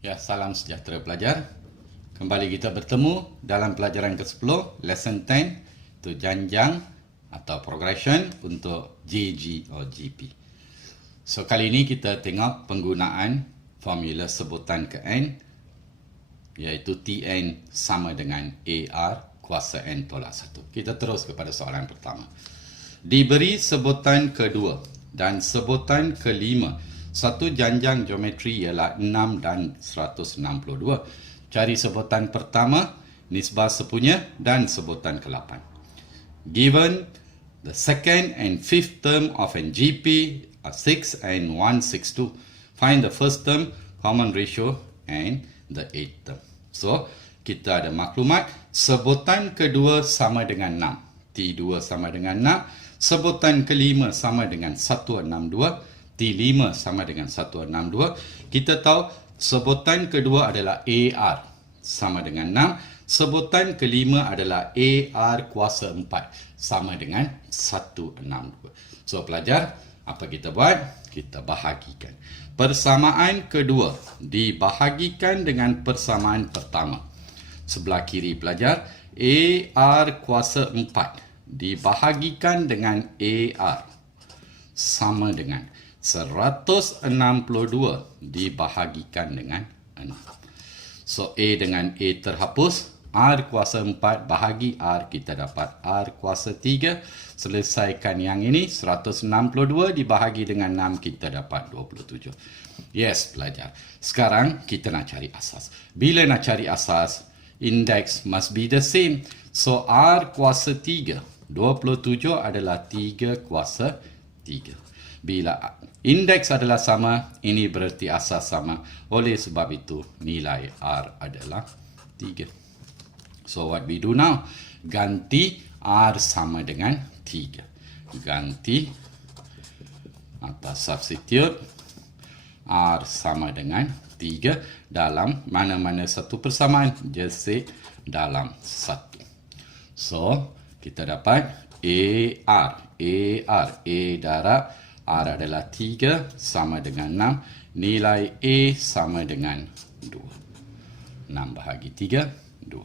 Ya, salam sejahtera pelajar. Kembali kita bertemu dalam pelajaran ke-10, lesson 10, itu janjang atau progression untuk JG atau GP. So, kali ini kita tengok penggunaan formula sebutan ke N, iaitu Tn sama dengan AR kuasa N tolak 1. Kita terus kepada soalan pertama. Diberi sebutan kedua dan sebutan kelima. Satu janjang geometri ialah 6 dan 162. Cari sebutan pertama, nisbah sepunya dan sebutan ke-8. Given the second and fifth term of an GP are 6 and 162. Find the first term, common ratio and the eighth term. So, kita ada maklumat sebutan kedua sama dengan 6. T2 sama dengan 6. Sebutan kelima sama dengan 162. T5 sama dengan 162. Kita tahu sebutan kedua adalah AR sama dengan 6. Sebutan kelima adalah AR kuasa 4 sama dengan 162. So pelajar, apa kita buat? Kita bahagikan. Persamaan kedua dibahagikan dengan persamaan pertama. Sebelah kiri pelajar, AR kuasa 4 dibahagikan dengan AR sama dengan 162 dibahagikan dengan 6. So, A dengan A terhapus. R kuasa 4 bahagi R, kita dapat R kuasa 3. Selesaikan yang ini, 162 dibahagi dengan 6, kita dapat 27. Yes, pelajar. Sekarang, kita nak cari asas. Bila nak cari asas, index must be the same. So, R kuasa 3. 27 adalah 3 kuasa 3. Bila indeks adalah sama, ini berarti asas sama. Oleh sebab itu, nilai R adalah 3. So, what we do now? Ganti R sama dengan 3. Ganti atau substitute R sama dengan 3 dalam mana-mana satu persamaan. Just say dalam 1. So, kita dapat AR. A darab R adalah 3 sama dengan 6. Nilai A sama dengan 2. 6 bahagi 3, 2.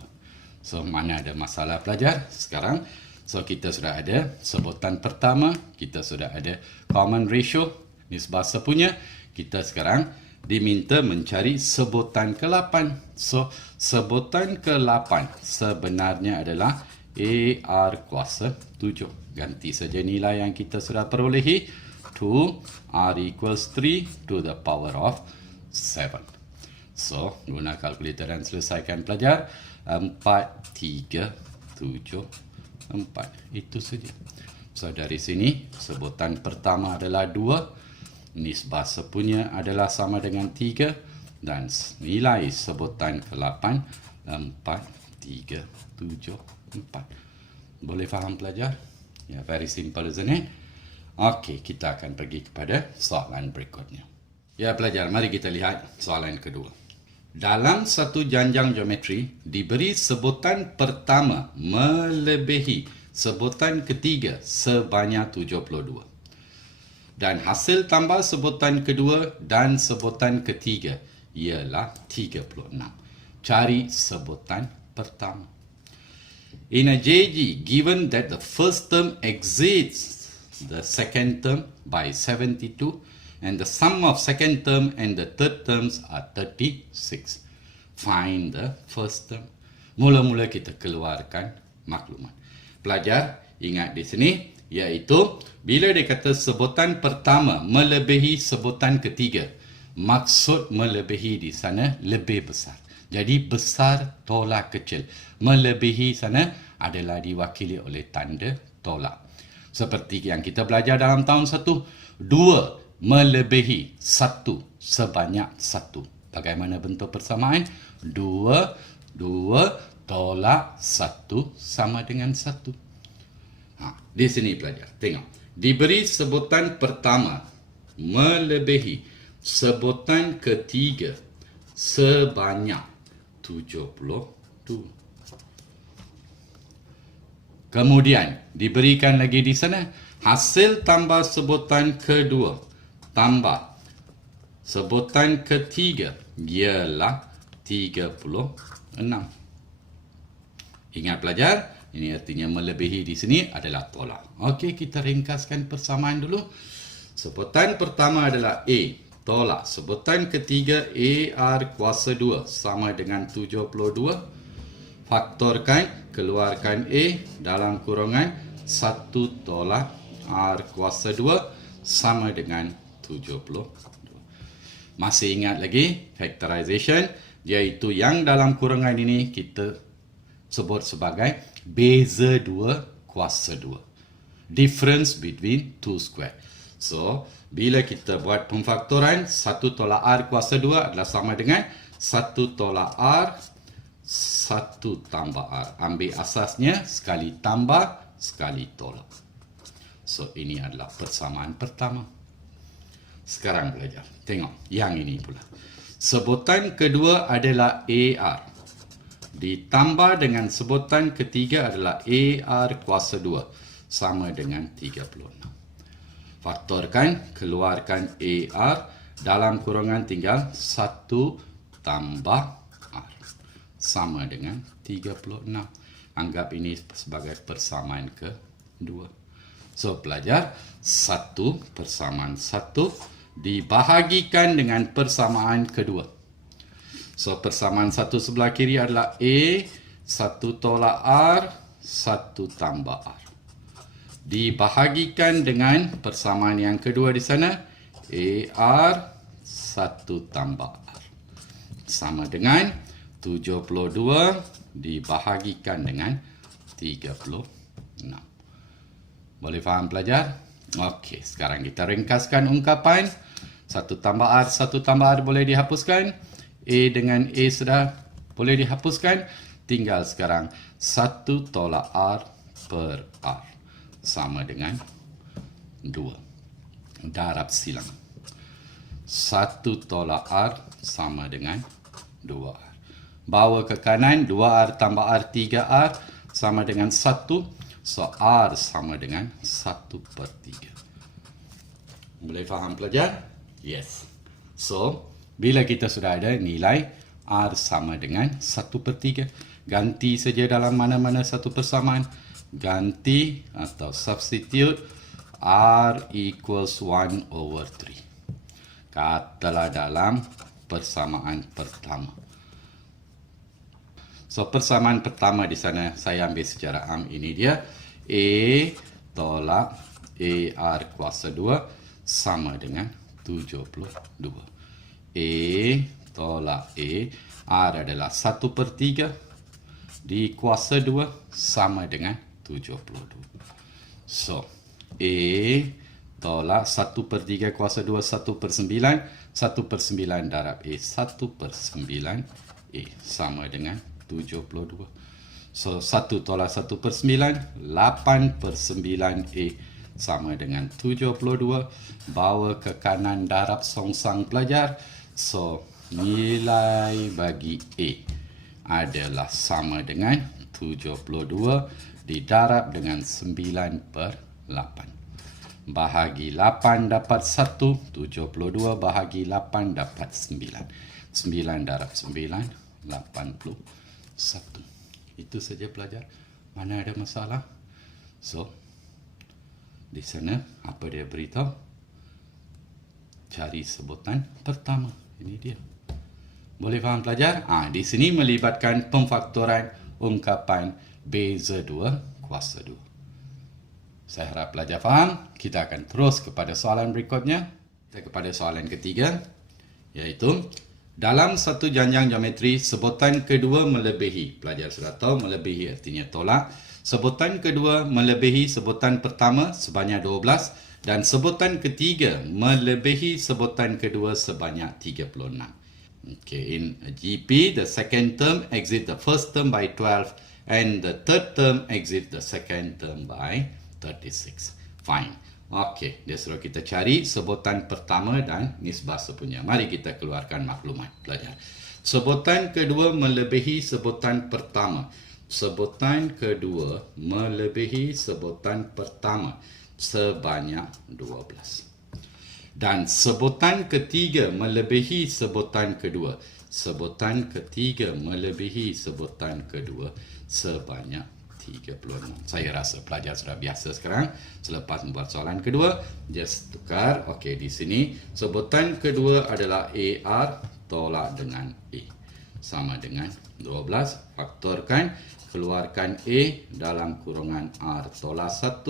So, mana ada masalah pelajar? Sekarang, so kita sudah ada sebutan pertama. Kita sudah ada common ratio, nisbah sepunya. Kita sekarang diminta mencari sebutan ke-8. So, sebutan ke-8 sebenarnya adalah AR kuasa 7. Ganti saja nilai yang kita sudah perolehi. 2, R equals 3 to the power of 7. So, guna kalkulator dan selesaikan pelajar. 4, 3, 7, 4. Itu saja. So, dari sini, sebutan pertama adalah 2. Nisbah sepunya adalah sama dengan 3. Dan nilai sebutan ke-8, 4, 3, 7, 4. Boleh faham pelajar? Ya, very simple, isn't it? Okey, kita akan pergi kepada soalan berikutnya. Ya pelajar, mari kita lihat soalan kedua. Dalam satu janjang geometri, diberi sebutan pertama melebihi sebutan ketiga sebanyak 72. Dan hasil tambah sebutan kedua dan sebutan ketiga ialah 36. Cari sebutan pertama. In a JG, given that the first term exceeds the second term by 72 and the sum of second term and the third terms are 36. Find the first term. Mula-mula kita keluarkan maklumat. Pelajar, ingat di sini, iaitu bila dia kata sebutan pertama melebihi sebutan ketiga, maksud melebihi di sana lebih besar. Jadi besar tolak kecil. Melebihi sana adalah diwakili oleh tanda tolak. Seperti yang kita belajar dalam tahun 1. 2 melebihi 1 sebanyak 1. Bagaimana bentuk persamaan? 2 tolak 1 sama dengan 1. Di sini pelajar, tengok. Diberi sebutan pertama melebihi sebutan ketiga sebanyak 72. Kemudian diberikan lagi di sana hasil tambah sebutan kedua tambah Sebutan ketiga ialah 36. Ingat pelajar, ini artinya melebihi di sini adalah tolak. Okey, kita ringkaskan persamaan dulu. Sebutan pertama adalah A, tolak. Sebutan ketiga AR kuasa 2 sama dengan 72. Faktorkan, keluarkan A dalam kurungan 1 tolak R kuasa 2 sama dengan 72. Masih ingat lagi factorization, iaitu yang dalam kurungan ini kita sebut sebagai beza 2 kuasa 2. Difference between two square. So, bila kita buat pemfaktoran, 1 tolak R kuasa 2 adalah sama dengan 1 tolak R 1 tambah R. Ambil asasnya, sekali tambah, sekali tolak. So, ini adalah persamaan pertama. Sekarang belajar. Tengok, yang ini pula. Sebutan kedua adalah AR. Ditambah dengan sebutan ketiga adalah AR kuasa 2. Sama dengan 36. Faktorkan, keluarkan AR. Dalam kurungan tinggal 1 tambah sama dengan 36. Anggap ini sebagai persamaan kedua. So, pelajar, 1 persamaan 1 dibahagikan dengan persamaan kedua. So, persamaan 1 sebelah kiri adalah A, 1 tolak R, 1 tambah R. Dibahagikan dengan persamaan yang kedua di sana, AR, 1 tambah R. Sama dengan 72 dibahagikan dengan 36. Boleh faham pelajar? Okey, sekarang kita ringkaskan ungkapan. 1 tambah R, 1 tambah R boleh dihapuskan. A dengan A sudah boleh dihapuskan. Tinggal sekarang 1 tolak R per R. Sama dengan 2. Darab silang. 1 tolak R sama dengan 2R. Bawa ke kanan, 2R tambah R, 3R sama dengan 1. So, R sama dengan 1 per 3. Boleh faham pelajar? Yes. So, bila kita sudah ada nilai R sama dengan 1 per 3, ganti saja dalam mana-mana satu persamaan. Ganti atau substitute R equals 1 over 3. Katalah dalam persamaan pertama. So, persamaan pertama di sana saya ambil secara am, ini dia. A tolak AR kuasa 2 sama dengan 72. A tolak A, R adalah 1 per 3 di kuasa 2 sama dengan 72. So, A tolak 1 per 3 kuasa 2, 1 per 9. 1 per 9 darab A, 1 per 9 A sama dengan 72. So, 1 tolak 1 per 9, 8 per 9 A sama dengan 72. Bawa ke kanan darab songsang pelajar. So, nilai bagi A adalah sama dengan 72 didarab dengan 9 per 8. Bahagi 8 dapat 1, 72 bahagi 8 dapat 9. 9 darab 9, 81. Itu saja pelajar. Mana ada masalah? So, di sana apa dia beritahu? Cari sebutan pertama. Ini dia. Boleh faham pelajar? Di sini melibatkan pemfaktoran ungkapan beza 2 kuasa 2. Saya harap pelajar faham. Kita akan terus kepada soalan berikutnya. Kita kepada soalan ketiga, iaitu dalam satu janjang geometri, sebutan kedua melebihi. Pelajar sudah tahu melebihi artinya tolak. Sebutan kedua melebihi sebutan pertama sebanyak 12 dan sebutan ketiga melebihi sebutan kedua sebanyak 36. Okay, in GP, the second term exceeds the first term by 12 and the third term exceeds the second term by 36. Fine. Okey, dia suruh kita cari sebutan pertama dan nisbah sepunya. Mari kita keluarkan maklumat pelajar. Sebutan kedua melebihi sebutan pertama. Sebutan kedua melebihi sebutan pertama sebanyak 12. Dan sebutan ketiga melebihi sebutan kedua. Sebutan ketiga melebihi sebutan kedua sebanyak 36. Saya rasa pelajar sudah biasa sekarang. Selepas membuat soalan kedua, just tukar. Okey, di sini sebutan kedua adalah AR tolak dengan A. Sama dengan 12. Faktorkan, keluarkan A dalam kurungan R tolak 1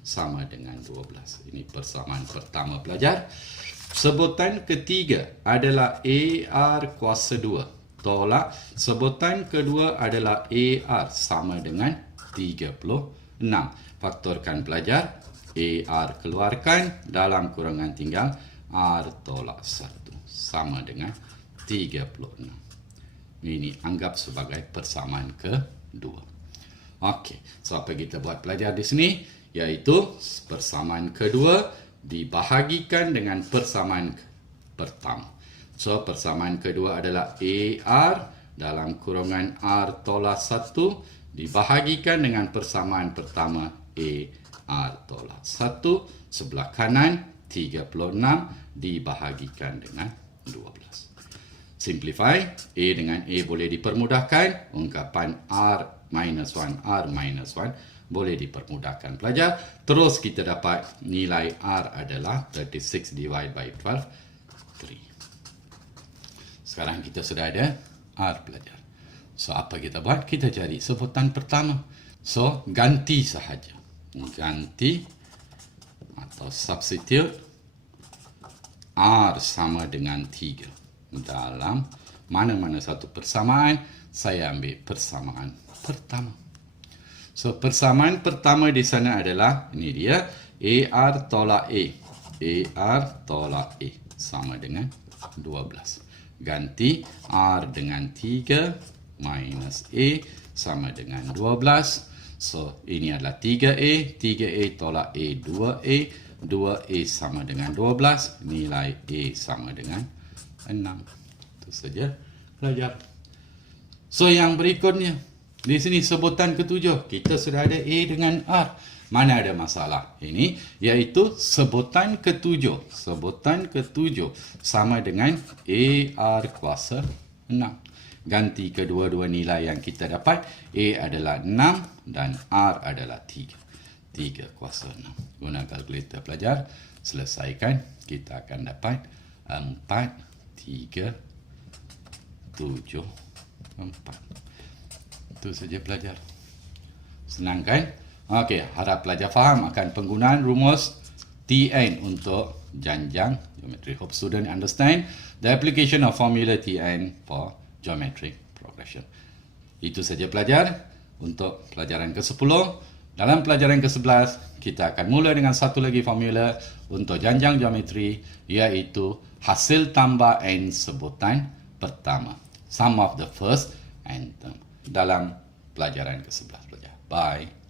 sama dengan 12. Ini persamaan pertama pelajar. Sebutan ketiga adalah AR kuasa 2 tolak sebutan kedua adalah AR sama dengan 36. Faktorkan pelajar. AR keluarkan, dalam kurungan tinggal R tolak 1 sama dengan 36. Ini anggap sebagai persamaan kedua. Okey, so apa kita buat pelajar di sini? Iaitu persamaan kedua dibahagikan dengan persamaan pertama. So, persamaan kedua adalah AR dalam kurungan R tolak 1 dibahagikan dengan persamaan pertama AR tolak 1. Sebelah kanan 36 dibahagikan dengan 12. Simplify. A dengan A boleh dipermudahkan. Ungkapan R minus 1, R minus 1 boleh dipermudahkan pelajar. Terus kita dapat nilai R adalah 36 divided by 12, 3. Sekarang kita sudah ada R pelajar. So, apa kita buat? Kita cari sebutan pertama. So, ganti sahaja. Ganti atau substitute R sama dengan 3. Dalam mana-mana satu persamaan, saya ambil persamaan pertama. So, persamaan pertama di sana adalah, ini dia, AR tolak A. AR tolak A sama dengan 12. Ganti R dengan 3 minus A sama dengan 12. So, ini adalah 3A. 3A tolak A, 2A. 2A sama dengan 12. Nilai A sama dengan 6. Itu saja pelajar. So, yang berikutnya. Di sini sebutan ketujuh. Kita sudah ada A dengan R. Mana ada masalah? Ini iaitu sebutan ketujuh. Sebutan ketujuh sama dengan AR kuasa 6. Ganti kedua-dua nilai yang kita dapat. A adalah 6 dan R adalah 3. 3 kuasa 6. Guna kalkulator pelajar. Selesaikan. Kita akan dapat 4, 3, 7, 4. Itu saja pelajar. Senang kan? Okey, harap pelajar faham akan penggunaan rumus TN untuk janjang geometry. Hope student understand the application of formula TN for geometric progression. Itu saja pelajar untuk pelajaran ke-10. Dalam pelajaran ke-11, kita akan mula dengan satu lagi formula untuk janjang geometri, iaitu hasil tambah n sebutan pertama. Sum of the first n term. Dalam pelajaran ke-11 pelajar. Bye.